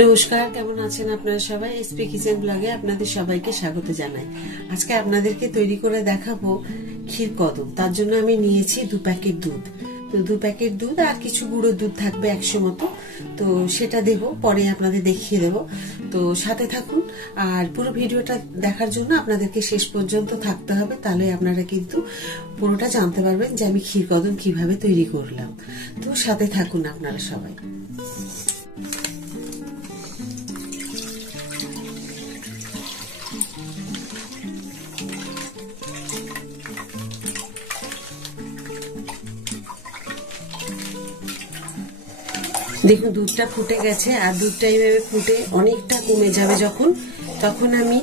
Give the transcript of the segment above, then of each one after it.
নমস্কার, কেমন আছেন আপনারা সবাই? এসপি কিচেন ব্লগে আপনাদের সবাইকে স্বাগত জানাই। আজকে আপনাদেরকে তৈরি করে দেখাবো ক্ষীর কদম। তার জন্য আমি নিয়েছি 2 প্যাকেট দুধ। তো 2 প্যাকেট দুধ আর কিছু গুঁড়ো দুধ থাকবে 100 মতো, তো সেটা দেব, পরে আপনাদের দেখিয়ে দেব। তো সাথে থাকুন, আর পুরো ভিডিওটা দেখার জন্য আপনাদেরকে শেষ পর্যন্ত থাকতে হবে, তাহলে আপনারা কিন্তু পুরোটা জানতে পারবেন যে আমি ক্ষীর কদম কিভাবে তৈরি করলাম। তো সাথে থাকুন আপনারা সবাই। দেখুন দুধটা ফুটে গেছে, আর দুধটা এইভাবে ফুটে অনেকটা কমে যাবে যখন, তখন আমি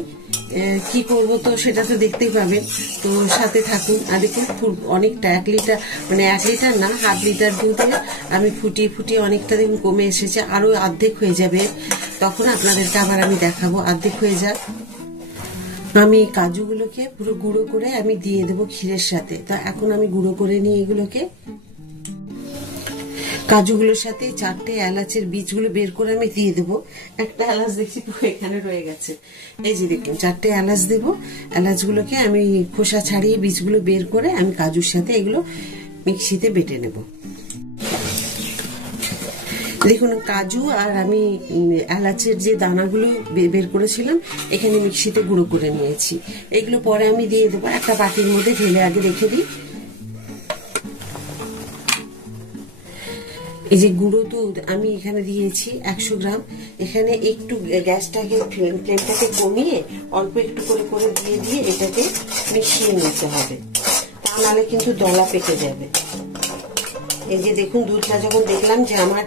কি করব তো সেটা তো দেখতেই পাবেন। তো সাথে থাকুন। আর দেখুন অনেকটা 1 লিটার, মানে 1 লিটার না, হাফ লিটার দুধে আমি ফুটিয়ে ফুটিয়ে অনেকটা দেখুন কমে এসেছে, আরো অর্ধেক হয়ে যাবে। তখন আপনাদেরকে আবার আমি দেখাবো। অর্ধেক হয়ে যাক, আমি কাজুগুলোকে পুরো গুঁড়ো করে আমি দিয়ে দেবো ক্ষীরের সাথে। তো এখন আমি গুঁড়ো করে নিই এগুলোকে। কাজুগুলোর সাথে 4টে এলাচের বীজগুলো বের করে আমি দিয়ে দেবো। একটা এলাচ দেখছি এখানে রয়ে গেছে, এই যে দেখুন 4টে এলাচ দেবো। এলাচগুলোকে আমি খোসা ছাড়িয়ে বীজগুলো বের করে আমি কাজুর সাথে এগুলো মিক্সিতে বেটে নেব। দেখুন কাজু আর আমি এলাচের যে দানাগুলো বের করেছিলাম এখানে মিক্সিতে গুঁড়ো করে নিয়েছি। এগুলো পরে আমি দিয়ে দেবো, একটা বাটির মধ্যে ঢেলে আগে রেখে দিই। এই যে গুঁড়ো দুধ আমি এখানে দিয়েছি 100 গ্রাম। এখানে একটু গ্যাসটাকে ফ্লেমটাকে কমিয়ে অল্প একটু করে করে দিয়ে দিয়ে এটাকে মিশিয়ে নিতে হবে, তা নাহলে কিন্তু দলা পেকে যাবে। এই যে দেখুন দুধটা যখন দেখলাম যে আমার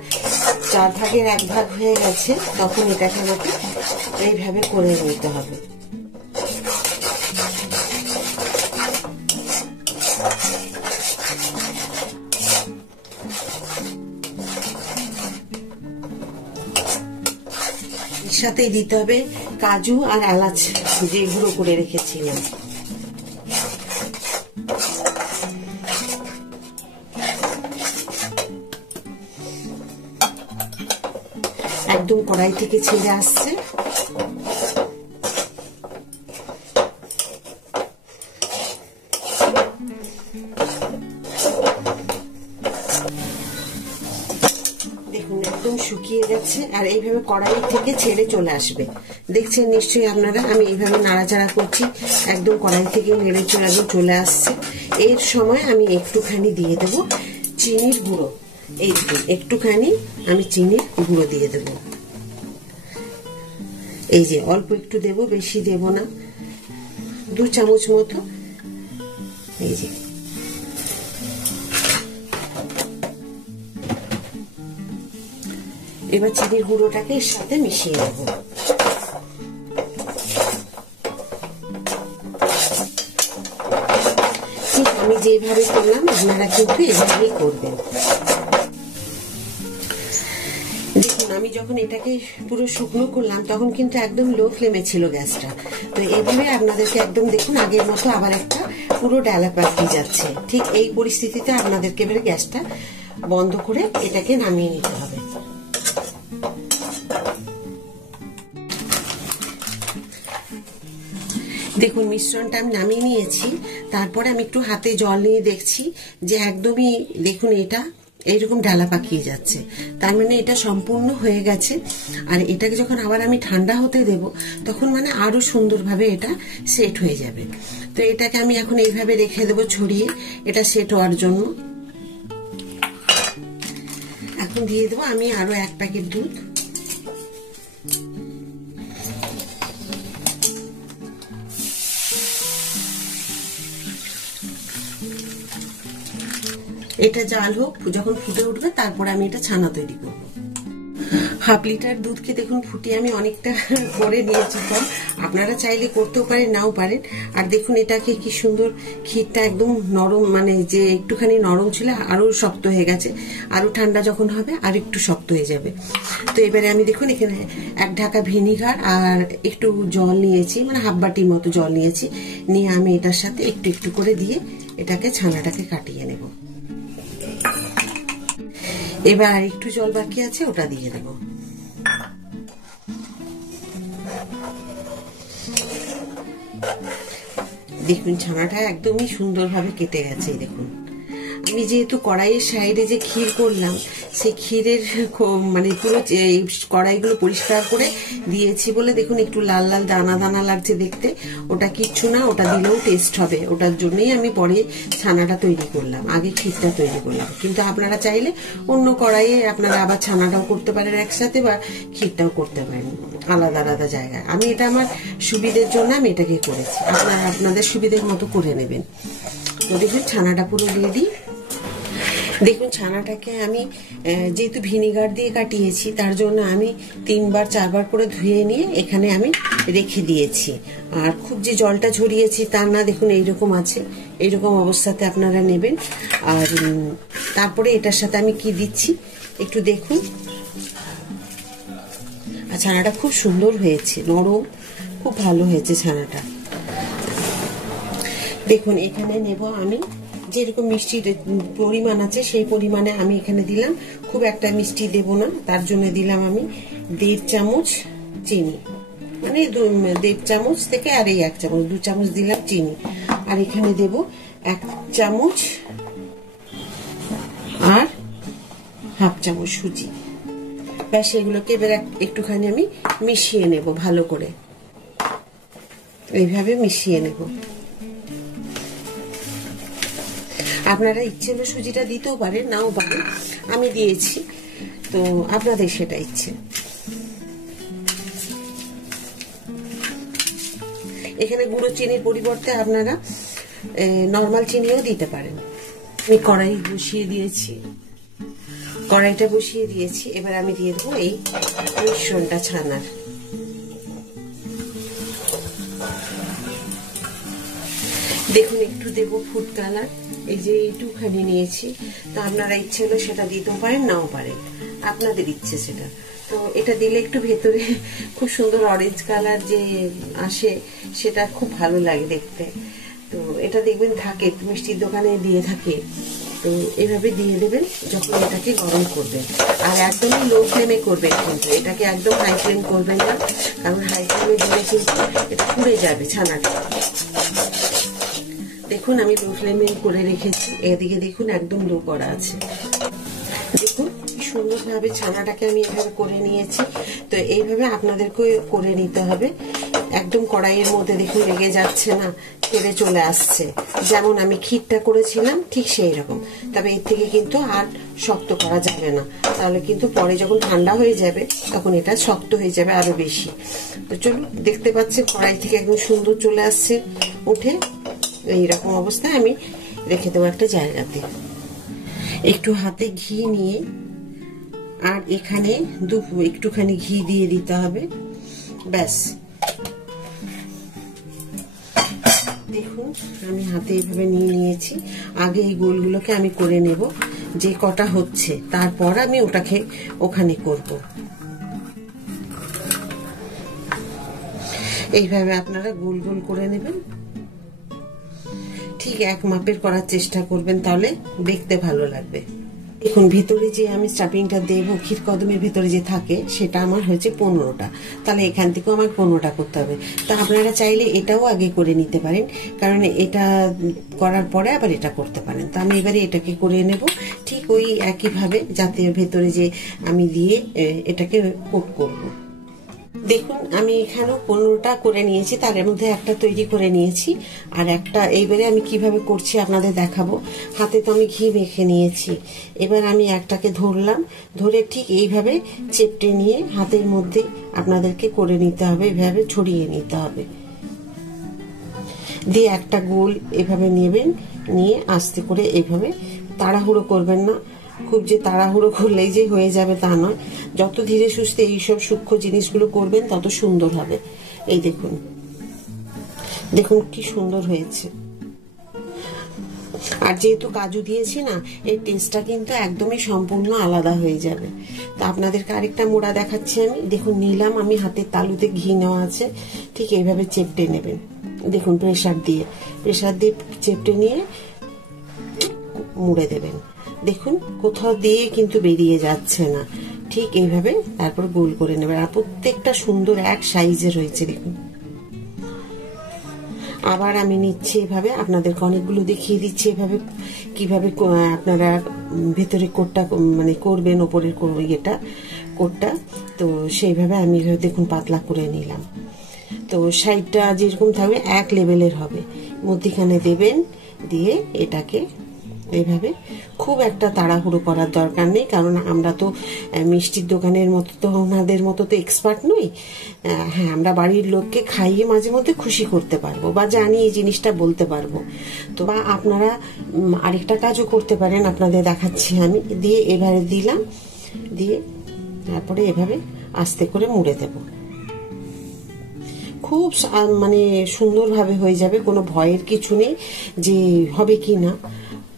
4 ভাগের 1 ভাগ হয়ে গেছে, তখন এটাকে আমাকে এইভাবে করে নিতে হবে। সাথে দিতে হবে কাজু আর এলাচ যে গুঁড়ো করে রেখেছিলাম। একদম কড়াই থেকে ছেড়ে আসছে। দেখুন একদম শুকিয়ে গেছে, আর এইভাবে কড়াই থেকে ছেড়ে চলে আসবে। দেখছেন নিশ্চয়ই আপনারা, আমি এইভাবে নাড়াচাড়া করছি, একদম কড়াই থেকে নেড়ে চলে আসছে। এর সময় আমি একটুখানি দিয়ে দেব চিনির গুঁড়ো। এই একটুখানি আমি চিনির গুঁড়ো দিয়ে দেব। এই যে অল্প একটু দেব, বেশি দেব না, 2 চামচ মতো। এই যে এবার চিনির গুঁড়োটাকে এর সাথে মিশিয়ে দেব। ঠিক আমি যেভাবে করলাম আপনারা কিন্তু এভাবেই করবেন। দেখুন আমি যখন এটাকে পুরো শুকনো করলাম তখন কিন্তু একদম লো ফ্লেমে ছিল গ্যাসটা। তো এইভাবে আপনাদেরকে একদম দেখুন আগের মতো আবার একটা পুরো ডালা পাকিয়ে যাচ্ছে। ঠিক এই পরিস্থিতিতে আপনাদেরকে এবারে গ্যাসটা বন্ধ করে এটাকে নামিয়ে নিতে হবে। দেখুন মিশ্রণটা আমি নামিয়ে নিয়েছি। তারপরে আমি একটু হাতে জল নিয়ে দেখছি যে একদমই দেখুন এটা এইরকম ডালা পাকিয়ে যাচ্ছে, তার মানে এটা সম্পূর্ণ হয়ে গেছে। আর এটাকে যখন আবার আমি ঠান্ডা হতে দেব তখন মানে আরো সুন্দরভাবে এটা সেট হয়ে যাবে। তো এটাকে আমি এখন এইভাবে রেখে দেবো ছড়িয়ে, এটা সেট হওয়ার জন্য। এখন দিয়ে দেবো আমি আরো 1 প্যাকেট দুধ। এটা জাল হোক, যখন ফুটে উঠবে তারপরে আমি এটা ছানা তৈরি করব। হাফ লিটার দুধকে দেখুন ফুটিয়ে আমি অনেকটা করে নিয়েছি। আপনারা চাইলে করতেও পারেন, নাও পারেন। আর দেখুন এটাকে কি সুন্দর ক্ষীরটা একদম নরম, মানে যে একটুখানি নরম ছিল আরো শক্ত হয়ে গেছে। আরো ঠান্ডা যখন হবে আর একটু শক্ত হয়ে যাবে। তো এবারে আমি দেখুন এখানে 1 ঢাকা ভিনিগার আর একটু জল নিয়েছি, মানে হাফ বাটির মতো জল নিয়েছি। নিয়ে আমি এটার সাথে একটু একটু করে দিয়ে এটাকে ছানাটাকে কাটিয়ে নেব। এবার আর একটু জল বাকি আছে, ওটা দিয়ে দেব। দেখুন ছানাটা একদমই সুন্দরভাবে কেটে গেছে। দেখুন আমি যেহেতু কড়াইয়ের সাইডে যে ক্ষীর করলাম, সেই ক্ষীরের মানে পুরো কড়াইগুলো পরিষ্কার করে দিয়েছি বলে দেখুন একটু লাল লাল দানা দানা লাগছে দেখতে। ওটা কিচ্ছু না, ওটা দিলেও টেস্ট হবে। ওটার জন্যই আমি পরে ছানাটা তৈরি করলাম, আগে ক্ষীরটা তৈরি করলাম। কিন্তু আপনারা চাইলে অন্য কড়াইয়ে আপনারা আবার ছানাটাও করতে পারেন একসাথে, বা ক্ষীরটাও করতে পারেন আলাদা আলাদা জায়গায়। আমি এটা আমার সুবিধের জন্য আমি এটাকে করেছি, আপনারা আপনাদের সুবিধের মতো করে নেবেন। তো দেখুন ছানাটা পুরো রেডি। দেখুন ছানাটাকে আমি যেহেতু ভিনিগার দিয়ে কাটিয়েছি, তার জন্য আমি 3বার 4বার করে ধুয়ে নিয়ে এখানে আমি রেখে দিয়েছি। আর খুব যে জলটা ঝরিয়েছি তা না, দেখুন এইরকম আছে, এইরকম অবস্থাতে আপনারা নেবেন। আর তারপরে এটার সাথে আমি কি দিচ্ছি একটু দেখুন। আর ছানাটা খুব সুন্দর হয়েছে, নরম, খুব ভালো হয়েছে ছানাটা। দেখুন এখানে নেব আমি যেরকম মিষ্টির পরিমাণ আছে সেই পরিমাণে আমি এখানে দিলাম। খুব একটা মিষ্টি দেব না, তার জন্য দিলাম আমি 1.5 চামচ চিনি, মানে 1.5 চামচ থেকে আর এই 1 চামচ, 2 চামচ দিলাম চিনি। আর এখানে দেব 1 চামচ আর 1/2 চামচ সুজি। ব্যাস এগুলোকে এবার একটুখানি আমি মিশিয়ে নেব ভালো করে, এইভাবে মিশিয়ে নেব। আপনারা ইচ্ছে হলে সুজিটা দিতেও পারেন, নাও পারেন, আমি দিয়েছি, তো আপনাদের সেটা ইচ্ছে। এখানে গুঁড়ো চিনির পরিবর্তে আপনারা নর্মাল চিনিও দিতে পারেন। আমি কড়াই বসিয়ে দিয়েছি, কড়াইটা বসিয়ে দিয়েছি। এবার আমি দিয়ে দেবো এই মিশ্রণটা ছানার। দেখুন একটু দেব ফুড কালার, এই যে এইটুখানি নিয়েছি। তো আপনারা ইচ্ছে হলে সেটা দিতেও পারেন, নাও পারেন, আপনাদের ইচ্ছে সেটা। তো এটা দিলে একটু ভেতরে খুব সুন্দর অরেঞ্জ কালার যে আসে, সেটা খুব ভালো লাগে দেখতে। তো এটা দেখবেন থাকে মিষ্টির দোকানে দিয়ে থাকে। তো এভাবে দিয়ে দেবেন যখন এটাকে গরম করবেন। আর একদমই লো ফ্লেমে করবেন, কিন্তু এটাকে একদম হাই ফ্লেম করবেন না, কারণ হাই ফ্লেমে দিলে কিন্তু এটা পুড়ে যাবে ছানাটা। দেখুন আমি লো ফ্লেমে করে রেখেছি, এদিকে দেখুন একদম লো করা আছে। দেখুন কি সুন্দরভাবে ছানাটাকে আমি এভাবে করে নিয়েছি। তো এইভাবে আপনাদেরকে করে নিতে হবে। একদম কড়াইয়ের মধ্যে দেখুন লেগে যাচ্ছে না, ছেড়ে চলে আসছে, যেমন আমি ক্ষীরটা করেছিলাম ঠিক সেই রকম। তবে এর থেকে কিন্তু আর শক্ত করা যাবে না, তাহলে কিন্তু পরে যখন ঠান্ডা হয়ে যাবে তখন এটা শক্ত হয়ে যাবে আরো বেশি। তো চলুন, দেখতে পাচ্ছেন কড়াই থেকে একদম সুন্দর চলে আসছে উঠে। এইরকম অবস্থায় আমি রেখে দেবো একটা জায়গাতে। একটু হাতে ঘি নিয়ে, আর এখানে একটুখানি ঘি দিয়ে দিতে হবে, ব্যাস। দেখুন আমি হাতে এইভাবে নিয়ে নিয়েছি। আগে এই গোলগুলোকে আমি করে নেব, যে কটা হচ্ছে, তারপর আমি ওটাকে ওখানে করব। এইভাবে আপনারা গোল গোল করে নেবেন, ঠিক এক মাপের করার চেষ্টা করবেন, তাহলে দেখতে ভালো লাগবে। দেখুন ভিতরে যে আমি স্টাফিংটা দেবো, ক্ষীর কদমের ভিতরে যে থাকে, সেটা আমার হয়েছে 15টা। তাহলে এখান থেকেও আমার 15টা করতে হবে। তা আপনারা চাইলে এটাও আগে করে নিতে পারেন, কারণ এটা করার পরে আবার এটা করতে পারেন। তো আমি এবারে এটাকে করে নেব ঠিক ওই একইভাবে, যাতে ভেতরে যে আমি দিয়ে এটাকে কোট করবো। দেখুন আমি এখানেও 15টা করে নিয়েছি, তার মধ্যে একটা তৈরি করে নিয়েছি, আর একটা এইবারে আমি কিভাবে করছি আপনাদের দেখাবো। হাতে তো আমি ঘি মেখে নিয়েছি, এবার আমি একটাকে ধরলাম, ধরে ঠিক এইভাবে চেপটে নিয়ে হাতের মধ্যে আপনাদেরকে করে নিতে হবে, এভাবে ছড়িয়ে নিতে হবে, দিয়ে একটা গোল এভাবে নেবেন, নিয়ে আস্তে করে এইভাবে, তাড়াহুড়ো করবেন না, খুব যে তাড়াহুড়ো করলেই যে হয়ে যাবে তা নয়। যত ধীরে সুস্থে এইসব সূক্ষ্ম জিনিসগুলো করবেন তত সুন্দর হবে। এই দেখুন, দেখুন কি সুন্দর হয়েছে। আর যেহেতু কাজু দিয়েছি না, এই টেস্টটা কিন্তু একদমই সম্পূর্ণ আলাদা হয়ে যাবে। তো আপনাদেরকে আরেকটা মোড়া দেখাচ্ছি আমি। দেখুন নিলাম আমি, হাতের তালুতে ঘি নেওয়া আছে, ঠিক এইভাবে চেপটে নেবেন। দেখুন প্রেসার দিয়ে চেপটে নিয়ে মুড়ে দেবেন। দেখুন কোথাও দিয়ে কিন্তু বেরিয়ে যাচ্ছে না, ঠিক এইভাবে তারপর গোল করে নেবেন। আর প্রত্যেকটা সুন্দর এক সাইজের হয়েছে দেখুন। আবার আমি নিচ্ছি এভাবে, আপনাদেরকে অনেকগুলো দেখিয়ে দিচ্ছি এভাবে কিভাবে আপনারা ভেতরে কোটটা মানে করবেন, ওপরের ইয়েটা কোটটা। তো সেইভাবে আমি দেখুন পাতলা করে নিলাম। তো সাইডটা যেরকম থাকবে এক লেভেলের হবে, মধ্যিখানে দেবেন, দিয়ে এটাকে এইভাবে খুব একটা তাড়াহুড়ো করার দরকার নেই, কারণ আমরা তো মিষ্টির দোকানের মতো তো ওনাদের মতো তো এক্সপার্ট নই। হ্যাঁ, আমরা বাড়ির লোককে খাইয়ে মাঝে মধ্যে খুশি করতে পারবো বা জানি এই জিনিসটা বলতে পারবো। তো বা আপনারা আরেকটা কাজও করতে পারেন, আপনাদের দেখাচ্ছি আমি। দিয়ে এভাবে দিলাম, দিয়ে তারপরে এভাবে আস্তে করে মুড়ে দেব। খুব মানে সুন্দরভাবে হয়ে যাবে, কোনো ভয়ের কিছু নেই যে হবে কি না,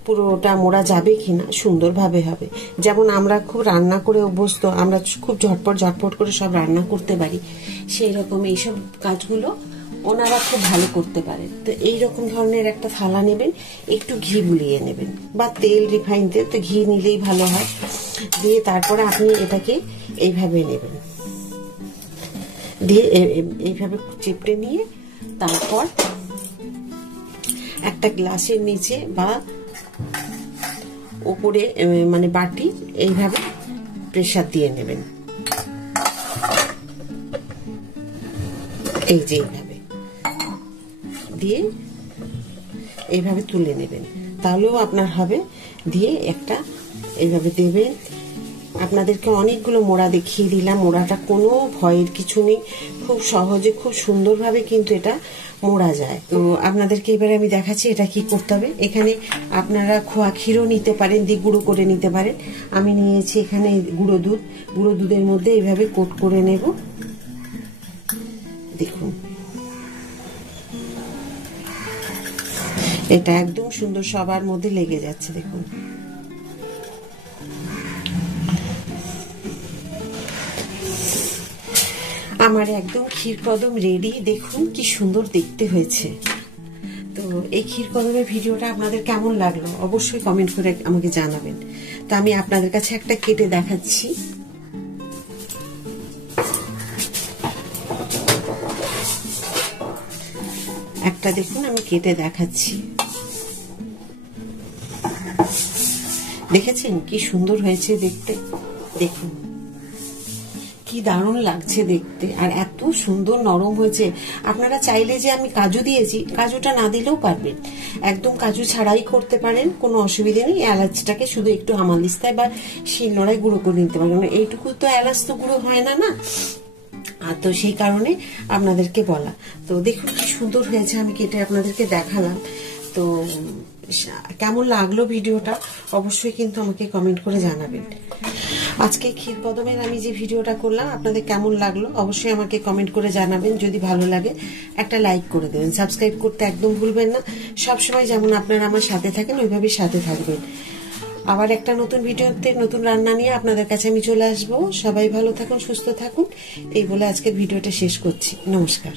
পুরোটা মোড়া যাবে কিনা, সুন্দরভাবে হবে। যেমন আমরা খুব রান্না করে অভ্যস্ত, আমরা খুব ঝটপট করে সব রান্না করতে পারি, সেই রকম এইসব কাজগুলো ওনারা খুব ভালো করতে পারেন। তো এইরকম ধরনের একটা থালা নেবেন, একটু ঘি বুলিয়ে নেবেন বা তেল, রিফাইন তেল, তো ঘি নিলেই ভালো হয়। দিয়ে তারপরে আপনি এটাকে এইভাবে নেবেন, দিয়ে এইভাবে চিপটে নিয়ে তারপর একটা গ্লাসের নিচে বা উপরে মানে বাটি এইভাবে প্রেসার দিয়ে নেবেন, এই যে এইভাবে দিয়ে এইভাবে তুলে নেবেন, তাহলেও আপনার হবে। দিয়ে একটা এইভাবে দেবেন। আপনাদেরকে অনেকগুলো মোড়া দেখিয়ে দিলাম, মোড়াটা কোনো ভয়ের কিছু নেই, খুব সহজে খুব সুন্দরভাবে কিন্তু এটা মোড়া যায়। তো আপনাদেরকে এবারে আমি দেখাচ্ছি এটা কি করতে হবে। এখানে আপনারা খোয়া ক্ষীরও নিতে পারেন, দিয়ে গুঁড়ো করে নিতে পারেন। আমি নিয়েছি এখানে গুঁড়ো দুধ, গুঁড়ো দুধের মধ্যে এইভাবে কোট করে নেব। দেখুন এটা একদম সুন্দর সবার মধ্যে লেগে যাচ্ছে, দেখুন। আমার একদম ক্ষীরকদম রেডি, দেখুন কি সুন্দর দেখতে হয়েছে। তো এই ক্ষীরকদমের ভিডিওটা আপনাদের কেমন লাগলো অবশ্যই কমেন্ট করে আমাকে জানাবেন। তো আমি আপনাদের কাছে একটা কেটে দেখাচ্ছি। একটা দেখুন আমি কেটে দেখাচ্ছি, দেখেছেন কি সুন্দর হয়েছে দেখতে, দেখুন কি দারুণ লাগছে দেখতে, আর এত সুন্দর নরম হয়েছে। আপনারা চাইলে যে আমি কাজু দিয়েছি, কাজুটা না দিলেও পারবেন, একদম কাজু ছাড়াই করতে পারেন, কোনো অসুবিধা নেই। এলাচটাকে শুধু একটু হামালিস্তায় বা শিলনোড়ায় গুঁড়ো করে নিতে পারবেন, এইটুকু তো এলাচ তো গুঁড়ো হয় না না, আর তো সেই কারণে আপনাদেরকে বলা। তো দেখুন কি সুন্দর হয়েছে, আমি কেটে আপনাদেরকে দেখালাম। তো কেমন লাগলো ভিডিওটা অবশ্যই কিন্তু আমাকে কমেন্ট করে জানাবেন। আজকে ক্ষীরকদমের আমি যে ভিডিওটা করলাম আপনাদের কেমন লাগলো অবশ্যই আমাকে কমেন্ট করে জানাবেন। যদি ভালো লাগে একটা লাইক করে দেবেন, সাবস্ক্রাইব করতে একদম ভুলবেন না। সবসময় যেমন আপনারা আমার সাথে থাকেন ওইভাবেই সাথে থাকবেন। আবার একটা নতুন ভিডিওতে নতুন রান্না নিয়ে আপনাদের কাছে আমি চলে আসবো। সবাই ভালো থাকুন, সুস্থ থাকুন, এই বলে আজকের ভিডিওটা শেষ করছি। নমস্কার।